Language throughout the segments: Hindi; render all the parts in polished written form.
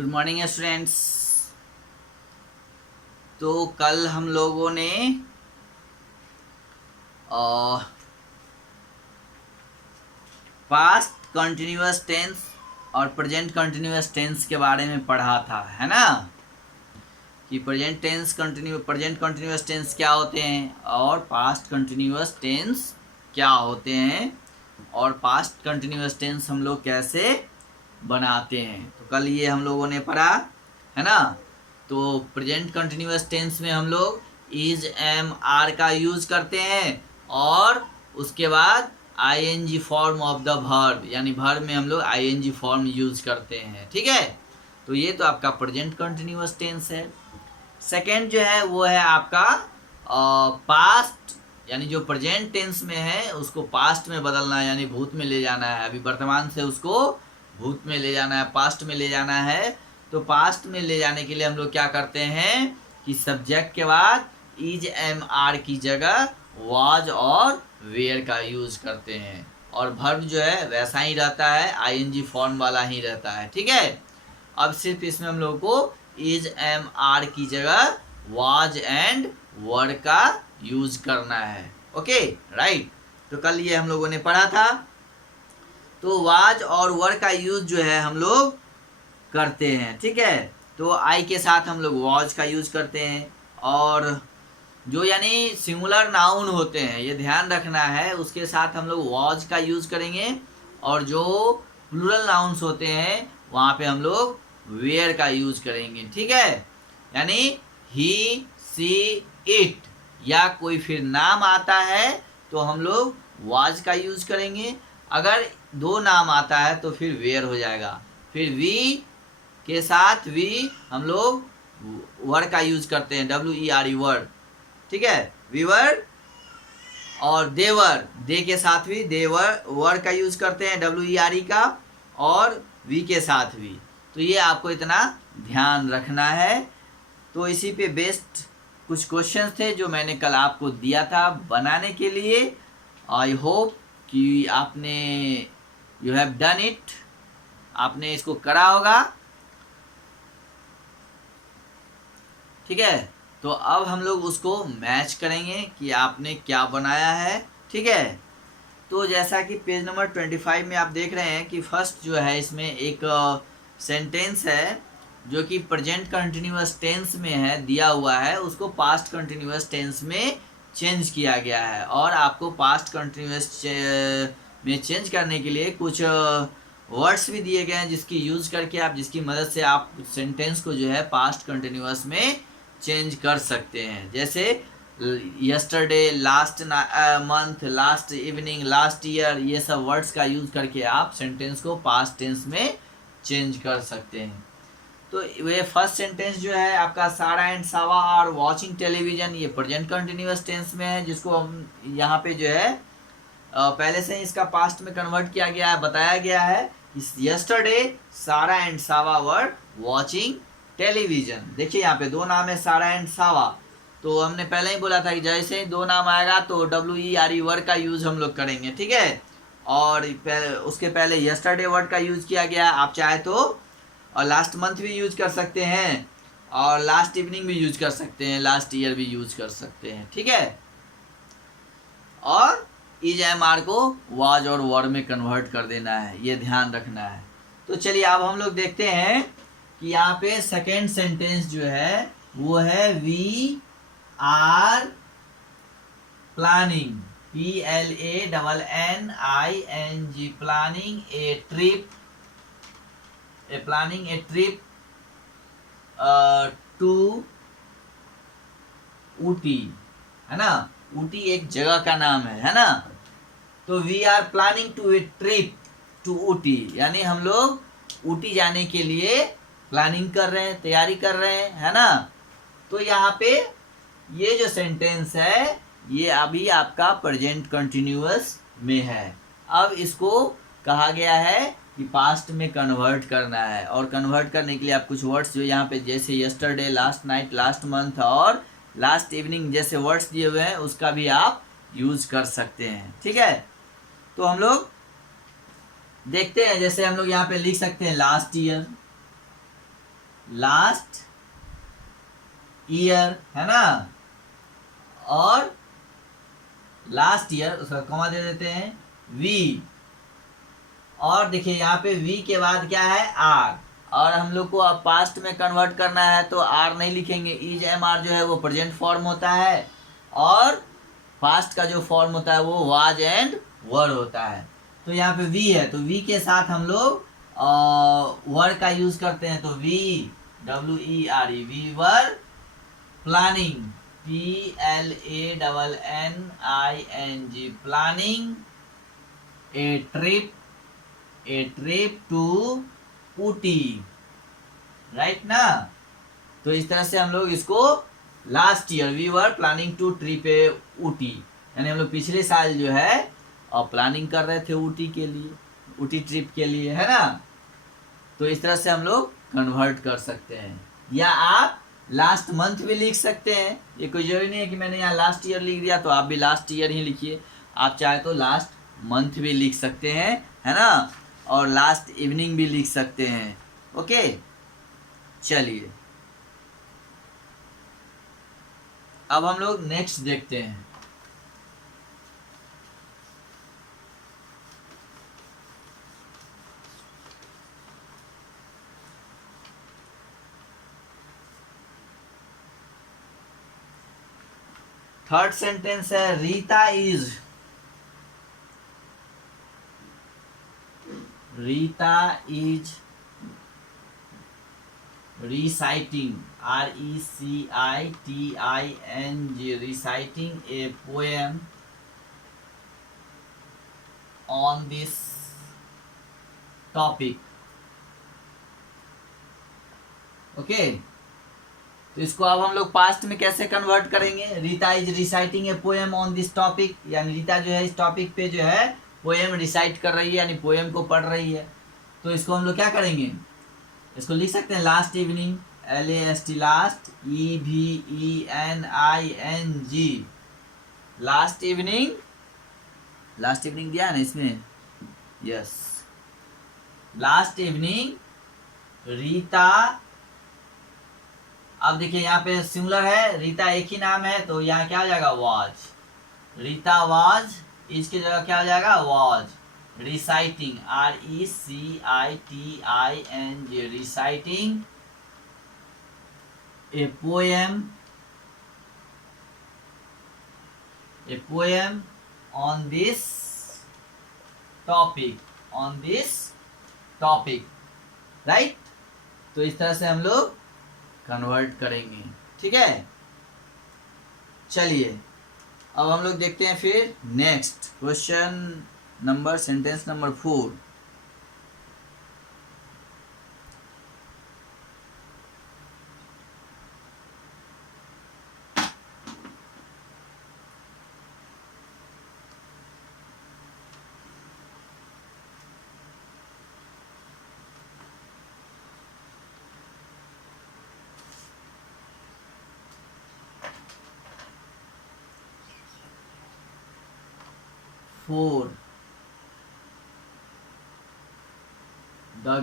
Good morning students. तो कल हम लोगों ने पास्ट कंटिन्यूअस टेंस और प्रेजेंट कंटिन्यूअस टेंस के बारे में पढ़ा था, है ना, कि प्रेजेंट कंटिन्यूअस टेंस क्या होते हैं और पास्ट कंटिन्यूअस टेंस क्या होते हैं और पास्ट कंटिन्यूअस टेंस हम लोग कैसे बनाते हैं। तो कल ये हम लोगों ने पढ़ा, है ना। तो प्रेजेंट कंटिन्यूअस टेंस में हम लोग इज एम आर का यूज करते हैं और उसके बाद ING form of the verb, यानी वर्ब में हम लोग आईएनजी फॉर्म यूज करते हैं। ठीक है, तो ये तो आपका प्रेजेंट कंटिन्यूअस टेंस है। सेकेंड जो है वो है आपका पास्ट, यानी जो प्रेजेंट टेंस में है उसको पास्ट में बदलना, यानी भूत में ले जाना है। अभी वर्तमान से उसको भूत में ले जाना है, पास्ट में ले जाना है। तो पास्ट में ले जाने के लिए हम लोग क्या करते हैं कि सब्जेक्ट के बाद इज एम आर की जगह वाज और वेयर का यूज करते हैं और वर्ब जो है वैसा ही रहता है, आईएनजी फॉर्म वाला ही रहता है। ठीक है, अब सिर्फ इसमें हम लोग को इज एम आर की जगह वाज एंड वर का यूज करना है। ओके राइट, तो कल ये हम लोगों ने पढ़ा था। तो वाज और वर का यूज जो है हम लोग करते हैं। ठीक है, तो आई के साथ हम लोग वाज का यूज करते हैं और जो यानी सिंगुलर नाउन होते हैं, ये ध्यान रखना है, उसके साथ हम लोग वाज का यूज करेंगे और जो प्लूरल नाउन्स होते हैं वहाँ पे हम लोग वेयर का यूज करेंगे। ठीक है, यानी ही सी इट या कोई फिर नाम आता है तो हम लोग वाज का यूज करेंगे। अगर दो नाम आता है तो फिर वेयर हो जाएगा। फिर वी के साथ वी हम लोग वर का यूज करते हैं, WERE वर्ड। ठीक है, वीवर और देवर, दे के साथ भी देवर वर का यूज करते हैं, WERE का, और वी के साथ भी। तो ये आपको इतना ध्यान रखना है। तो इसी पे बेस्ड कुछ क्वेश्चंस थे जो मैंने कल आपको दिया था बनाने के लिए। आई होप कि आपने यू हैव डन इट, आपने इसको करा होगा। ठीक है, तो अब हम लोग उसको मैच करेंगे कि आपने क्या बनाया है। ठीक है, तो जैसा कि पेज नंबर 25 में आप देख रहे हैं कि फर्स्ट जो है इसमें एक सेंटेंस है जो कि प्रेजेंट कंटिन्यूअस टेंस में है, दिया हुआ है, उसको पास्ट कंटिन्यूअस टेंस में चेंज किया गया है और आपको पास्ट कंटिन्यूअस में चेंज करने के लिए कुछ वर्ड्स भी दिए गए हैं जिसकी यूज करके आप, जिसकी मदद से आप सेंटेंस को जो है पास्ट कंटिन्यूअस में चेंज कर सकते हैं। जैसे yesterday, last month, last evening, last year, ये सब वर्ड्स का यूज करके आप सेंटेंस को पास्ट टेंस में चेंज कर सकते हैं। तो वे फर्स्ट सेंटेंस जो है आपका सारा एंड सावा आर वॉचिंग टेलीविजन, ये प्रेजेंट कंटिन्यूअस टेंस में है, जिसको हम यहाँ पे जो है पहले से ही इसका पास्ट में कन्वर्ट किया गया है, बताया गया है कि यस्टरडे सारा एंड सावा वर वॉचिंग टेलीविजन। देखिए यहाँ पे दो नाम है, सारा एंड सावा। तो हमने पहले ही बोला था कि जैसे ही दो नाम आएगा तो WERE वर्ड का यूज हम लोग करेंगे। ठीक है, और उसके पहले यस्टरडे वर्ड का यूज किया गया। आप चाहे तो और लास्ट मंथ भी यूज कर सकते हैं और लास्ट इवनिंग भी यूज कर सकते हैं, लास्ट ईयर भी यूज कर सकते हैं। ठीक है, और इज एम आर को वाज और वर में कन्वर्ट कर देना है, ये ध्यान रखना है। तो चलिए अब हम लोग देखते हैं कि यहाँ पे सेकेंड सेंटेंस जो है वो है we are planning, PLANNING, planning a trip, to Ooty, है ना। ऊटी एक जगह का नाम है ना। तो we are planning to a trip to Ooty, यानी हम लोग ऊटी जाने के लिए प्लानिंग कर रहे हैं, तैयारी कर रहे हैं, है ना। तो यहाँ पे ये जो सेंटेंस है ये अभी आपका प्रेजेंट कंटिन्यूअस में है। अब इसको कहा गया है कि पास्ट में कन्वर्ट करना है और कन्वर्ट करने के लिए आप कुछ वर्ड्स जो यहाँ पे जैसे yesterday, last night, last month और लास्ट इवनिंग जैसे वर्ड्स दिए हुए हैं उसका भी आप यूज कर सकते हैं। ठीक है, तो हम लोग देखते हैं, जैसे हम लोग यहाँ पे लिख सकते हैं लास्ट ईयर, लास्ट ईयर, है ना, और लास्ट ईयर उसका कॉमा दे देते हैं वी, और देखिए यहाँ पे वी के बाद क्या है आर, और हम लोग को अब पास्ट में कन्वर्ट करना है तो आर नहीं लिखेंगे, इज एम आर जो है वो प्रेजेंट फॉर्म होता है, और पास्ट का जो फॉर्म होता है वो वाज एंड वर होता है। तो यहाँ पे वी है तो वी के साथ हम लोग वर का यूज करते हैं, तो we WERE, we were planning, PLANNING, planning a trip to Ooty, right ना। तो इस तरह से हम लोग इसको last year we were planning to trip a Ooty, यानी हम लोग पिछले साल जो है और प्लानिंग कर रहे थे ऊटी के लिए, ऊटी ट्रिप के लिए, है ना। तो इस तरह से हम लोग कन्वर्ट कर सकते हैं, या आप लास्ट मंथ भी लिख सकते हैं, ये कोई जरूरी नहीं है कि मैंने यहाँ लास्ट ईयर लिख दिया तो आप भी लास्ट ईयर ही लिखिए, आप चाहे तो लास्ट मंथ भी लिख सकते हैं, है ना, और लास्ट इवनिंग भी लिख सकते हैं। ओके, चलिए अब हम लोग नेक्स्ट देखते हैं। थर्ड सेंटेंस है Rita is reciting, RECITING, reciting a poem on this topic। Okay, तो इसको अब हम लोग पास्ट में कैसे कन्वर्ट करेंगे, Rita is reciting a poem on this topic, यानी रीता जो है इस टॉपिक पे जो है पोएम रिसाइट कर रही है, यानी पोएम को पढ़ रही है। तो इसको हम लोग क्या करेंगे, इसको लिख सकते हैं last evening, LAST, last EVENING, last evening, last evening दिया है ना इसमें, यस, लास्ट इवनिंग रीता, अब देखिए यहाँ पे सिंगुलर है, रीता एक ही नाम है तो यहाँ क्या हो जाएगा वाज, रीता वाज, इसकी जगह क्या हो जाएगा was, reciting RECITING, reciting a poem on this topic, right. तो इस तरह से हम लोग कन्वर्ट करेंगे, ठीक है। चलिए अब हम लोग देखते हैं फिर next question number, sentence number 4। The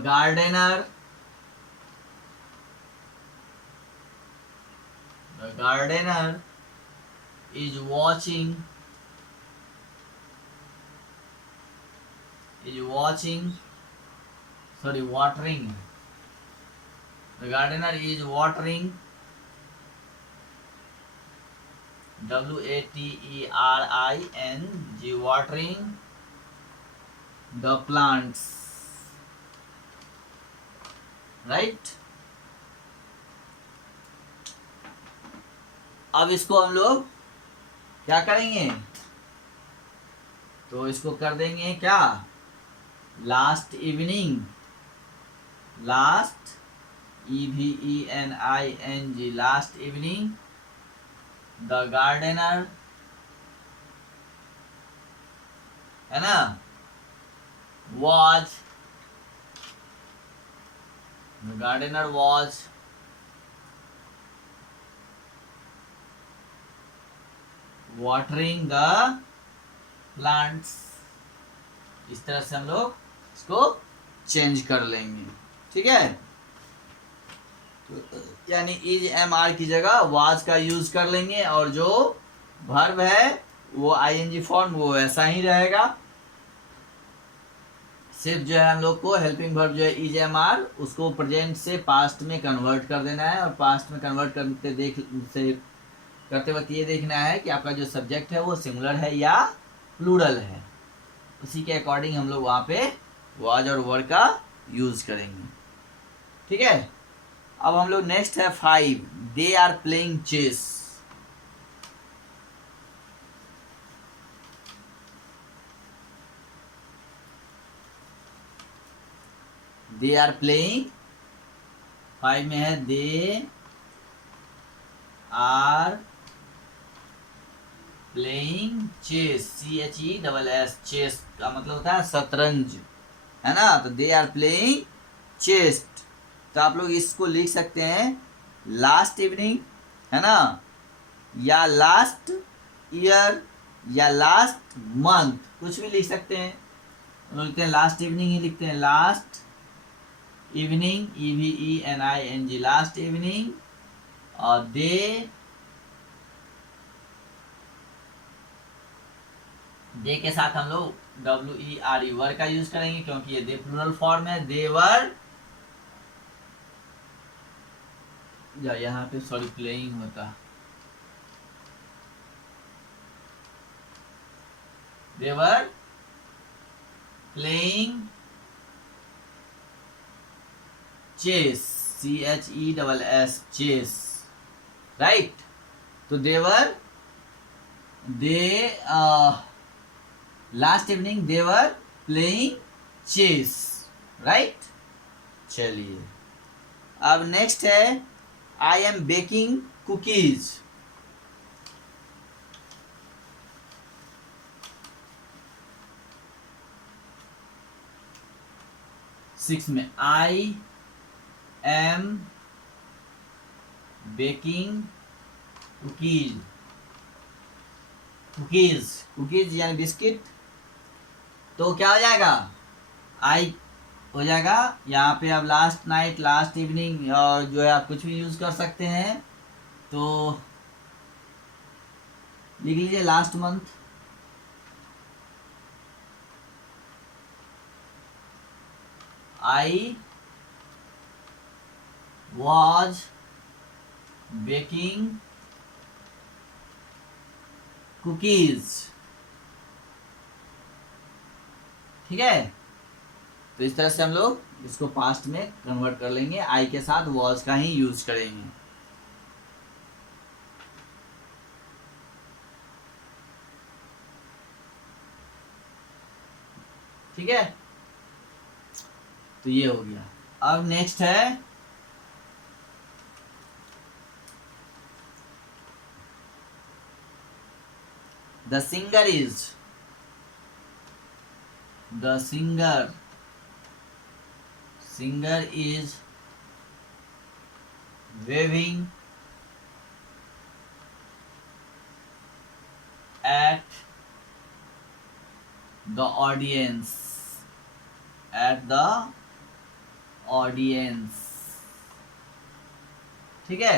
gardener is watching watering. The gardener is watering, WATERING, watering the plants, right. अब इसको हम लोग क्या करेंगे, तो इसको कर देंगे क्या, last evening, last EVENING, last evening the gardener, है ना, was, the gardener was watering the plants। इस तरह से हम लोग इसको चेंज कर लेंगे, ठीक है। यानी इज एम आर की जगह वाज का यूज कर लेंगे और जो वर्ब है वो आईएनजी फॉर्म वो वैसा ही रहेगा। सिर्फ जो है हम लोग को हेल्पिंग वर्ब जो है इज एम आर उसको प्रेजेंट से पास्ट में कन्वर्ट कर देना है और पास्ट में कन्वर्ट करते वक्त ये देखना है कि आपका जो सब्जेक्ट है वो सिंगुलर है या प्लूरल है। उसी के अकॉर्डिंग हम लोग वहाँ पे वाज और वर का यूज करेंगे। ठीक है, अब हम लोग नेक्स्ट है 5, they are playing chess. They are playing, 5 में है they are playing chess, CHESS, chess का मतलब होता है शतरंज, है ना। तो दे आर प्लेइंग चेस, तो आप लोग इसको लिख सकते हैं लास्ट इवनिंग, है ना, या लास्ट ईयर या लास्ट मंथ, कुछ भी लिख सकते हैं। हम लोग लिखते हैं लास्ट इवनिंग ही लिखते हैं, last evening, EVENING, last evening. और दे के साथ हम लोग WERE वर का यूज करेंगे क्योंकि ये दे प्लूरल फॉर्म है। देवर, यहाँ पे सॉरी प्लेइंग होता, they were playing chess, CHESS, chess, right. तो they were, they last evening they were playing chess, right. चलिए, अब नेक्स्ट है आई एम बेकिंग कुकीज। 6 में I am baking cookies, cookies, cookies यानी बिस्किट। तो क्या हो जाएगा, आई हो जाएगा यहाँ पे। अब लास्ट नाइट, लास्ट इवनिंग और जो है आप कुछ भी यूज कर सकते हैं। तो लिख लीजिए last month, I was baking cookies। ठीक है, तो इस तरह से हम लोग इसको पास्ट में कन्वर्ट कर लेंगे, आई के साथ was का ही यूज करेंगे। ठीक है, तो ये हो गया। अब नेक्स्ट है the singer is, the singer is waving at the audience, at the audience। ठीक है,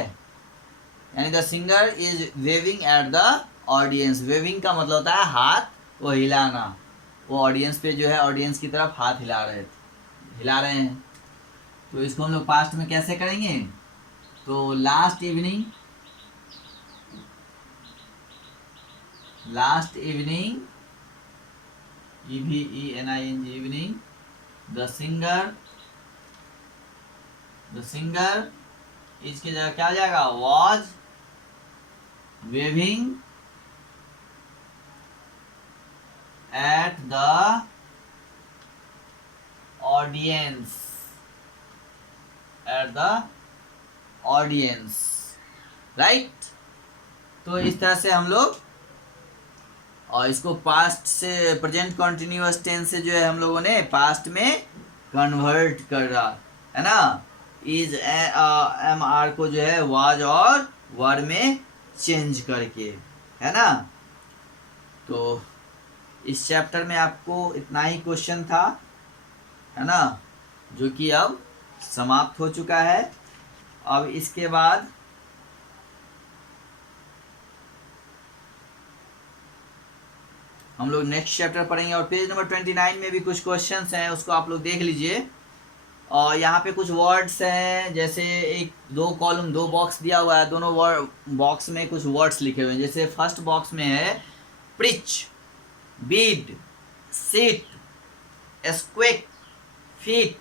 यानी the singer is waving at the audience. Waving का मतलब होता है हाथ वो हिलाना, वो ऑडियंस पे जो है ऑडियंस की तरफ हाथ हिला रहे हैं। तो इसको हम लोग पास्ट में कैसे करेंगे, तो last evening, last evening, EVENING, evening, the singer इसकी जगह क्या हो जाएगा, was waving at the audience, at the audience, right. तो इस तरह से हम लोग, और इसको पास्ट से प्रेजेंट कॉन्टिन्यूअस टेंस से जो है हम लोगों ने पास्ट में कन्वर्ट कर रहा है ना। इज एम आर को जो है वाज और वर में चेंज करके, है ना। तो इस चैप्टर में आपको इतना ही क्वेश्चन था, है ना, जो कि अब समाप्त हो चुका है। अब इसके बाद हम लोग नेक्स्ट चैप्टर पढ़ेंगे और पेज नंबर 29 में भी कुछ क्वेश्चंस हैं, उसको आप लोग देख लीजिए। और यहाँ पे कुछ वर्ड्स हैं, जैसे एक दो कॉलम दो बॉक्स दिया हुआ है, दोनों बॉक्स में कुछ वर्ड्स लिखे हुए हैं। जैसे फर्स्ट बॉक्स में है preach, bead, seat, squeak, feet,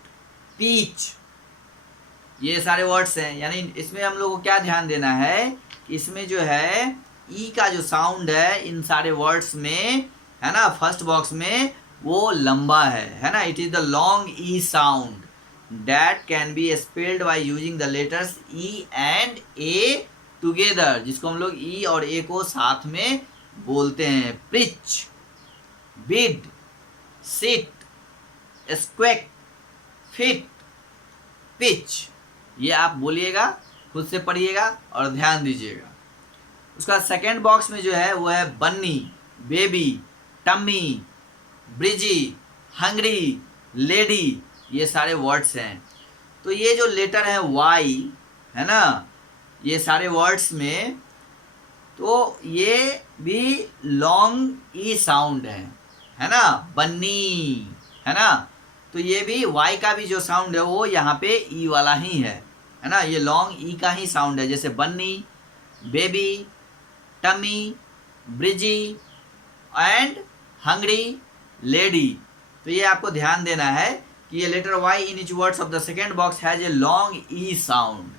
peach, ये सारे वर्ड्स हैं। यानी इसमें हम लोग को क्या ध्यान देना है, इसमें जो है ई का जो साउंड है इन सारे वर्ड्स में, है ना, फर्स्ट बॉक्स में वो लंबा है ना। It is the long E sound that can be spelled by using the letters E and A together, जिसको हम लोग ई और ए को साथ में बोलते हैं। Preach, bid, sit, squeak, fit, pitch, ये आप बोलिएगा, खुद से पढ़िएगा और ध्यान दीजिएगा। उसका सेकेंड बॉक्स में जो है वो है bunny, baby, tummy, breezy, hungry, lady, ये सारे वर्ड्स हैं। तो ये जो लेटर है वाई, है ना, ये सारे वर्ड्स में, तो ये भी लॉन्ग ई साउंड है ना, बन्नी, है ना। तो ये भी वाई का भी जो साउंड है वो यहाँ पे ई वाला ही है ना, ये लॉन्ग ई का ही साउंड है। जैसे bunny, baby, tummy, breezy and hungry, lady. तो ये आपको ध्यान देना है कि ये letter Y in each words of the second box has a long E sound.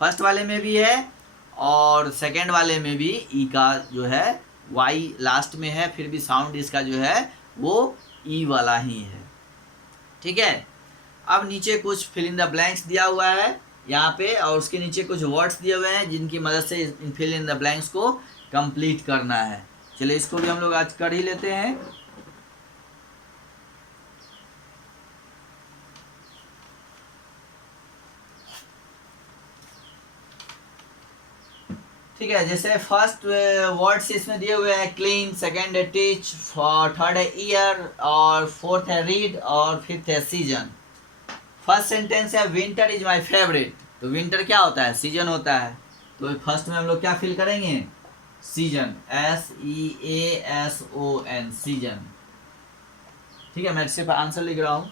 First वाले में भी है और सेकेंड वाले में भी ई का जो है वाई लास्ट में है, फिर भी साउंड इसका जो है वो ई वाला ही है। ठीक है। अब नीचे कुछ फिल इन द ब्लैंक्स दिया हुआ है यहाँ पे, और उसके नीचे कुछ वर्ड्स दिए हुए हैं जिनकी मदद से इन फिल इन द ब्लैंक्स को कंप्लीट करना है। चलिए इसको भी हम लोग आज कर ही लेते हैं। ठीक है। जैसे फर्स्ट वर्ड्स इसमें दिए हुए हैं क्लीन, सेकंड है टीच, थर्ड है ईयर, और फोर्थ है रीड, और फिफ्थ है सीजन। फर्स्ट सेंटेंस है विंटर इज माय फेवरेट। तो विंटर क्या होता है, सीजन होता है। तो फर्स्ट में हम लोग क्या फिल करेंगे, सीजन, SEASON, सीजन। ठीक है, मैं सिर्फ आंसर लिख रहा हूँ।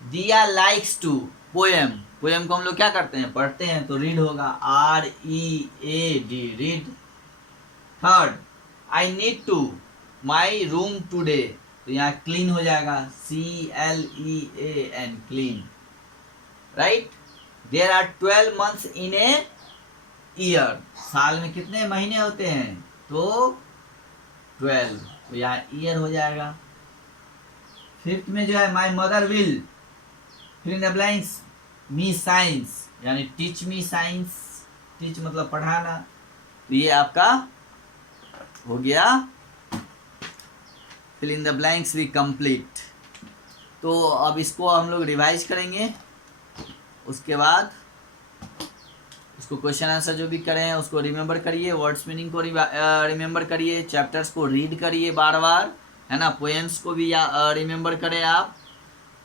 दिया लाइक्स टू, पोएम, पोएम को हम लोग क्या करते हैं, पढ़ते हैं, तो रीड होगा, READ, read. Third, I need to my room today, तो यहाँ क्लीन हो जाएगा, CLEAN, clean, right. There are 12 months in a year, साल में कितने महीने होते हैं, तो 12, तो यहाँ ईयर हो जाएगा। फिफ्थ में जो है my mother will, fill in the blanks, me science, यानी टीच मी साइंस, टीच मतलब पढ़ाना। तो ये आपका हो गया फिल इन द ब्लैंक्स भी कंप्लीट। तो अब इसको हम लोग रिवाइज करेंगे, उसके बाद उसको क्वेश्चन आंसर जो भी करें उसको रिमेंबर करिए, वर्ड्स मीनिंग को रिमेंबर करिए, चैप्टर्स को रीड करिए बार बार, है ना, पोएम्स को भी रिमेंबर करें आप,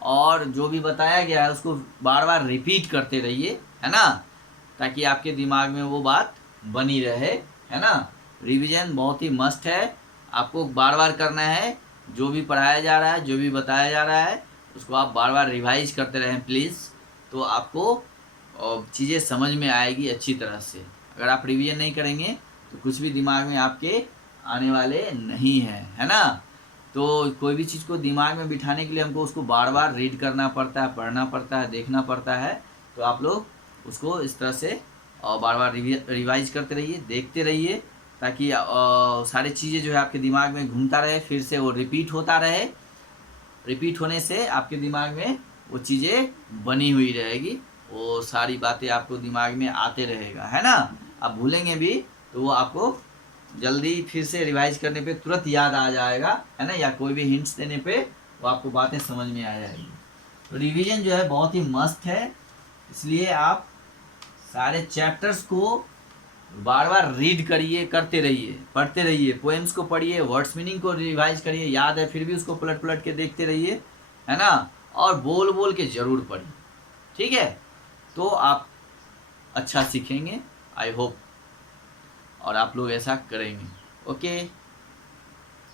और जो भी बताया गया है उसको बार बार रिपीट करते रहिए, है ना, ताकि आपके दिमाग में वो बात बनी रहे, है ना। रिवीजन बहुत ही मस्ट है, आपको बार बार करना है। जो भी पढ़ाया जा रहा है, जो भी बताया जा रहा है, उसको आप बार बार रिवाइज करते रहें प्लीज़, तो आपको चीज़ें समझ में आएगी अच्छी तरह से। अगर आप रिवीजन नहीं करेंगे तो कुछ भी दिमाग में आपके आने वाले नहीं हैं, है ना। तो कोई भी चीज़ को दिमाग में बिठाने के लिए हमको उसको बार बार रीड करना पड़ता है, पढ़ना पड़ता है, देखना पड़ता है। तो आप लोग उसको इस तरह से और बार बार रिवाइज करते रहिए, देखते रहिए, ताकि सारी चीज़ें जो है आपके दिमाग में घूमता रहे, फिर से वो रिपीट होता रहे। रिपीट होने से आपके दिमाग में वो चीज़ें बनी हुई रहेगी, वो सारी बातें आपको दिमाग में आते रहेगा, है ना। आप भूलेंगे भी तो वो आपको जल्दी फिर से रिवाइज करने पे तुरंत याद आ जाएगा, है ना, या कोई भी हिंट्स देने पे वो आपको बातें समझ में आ जाएगी। तो रिवीजन जो है बहुत ही मस्त है, इसलिए आप सारे चैप्टर्स को बार बार रीड करिए, करते रहिए, पढ़ते रहिए, पोएम्स को पढ़िए, वर्ड्स मीनिंग को रिवाइज करिए, याद है फिर भी उसको पलट पलट के देखते रहिए, है ना, और बोल बोल के ज़रूर पढ़िए। ठीक है, तो आप अच्छा सीखेंगे, आई होप, और आप लोग ऐसा करेंगे। ओके।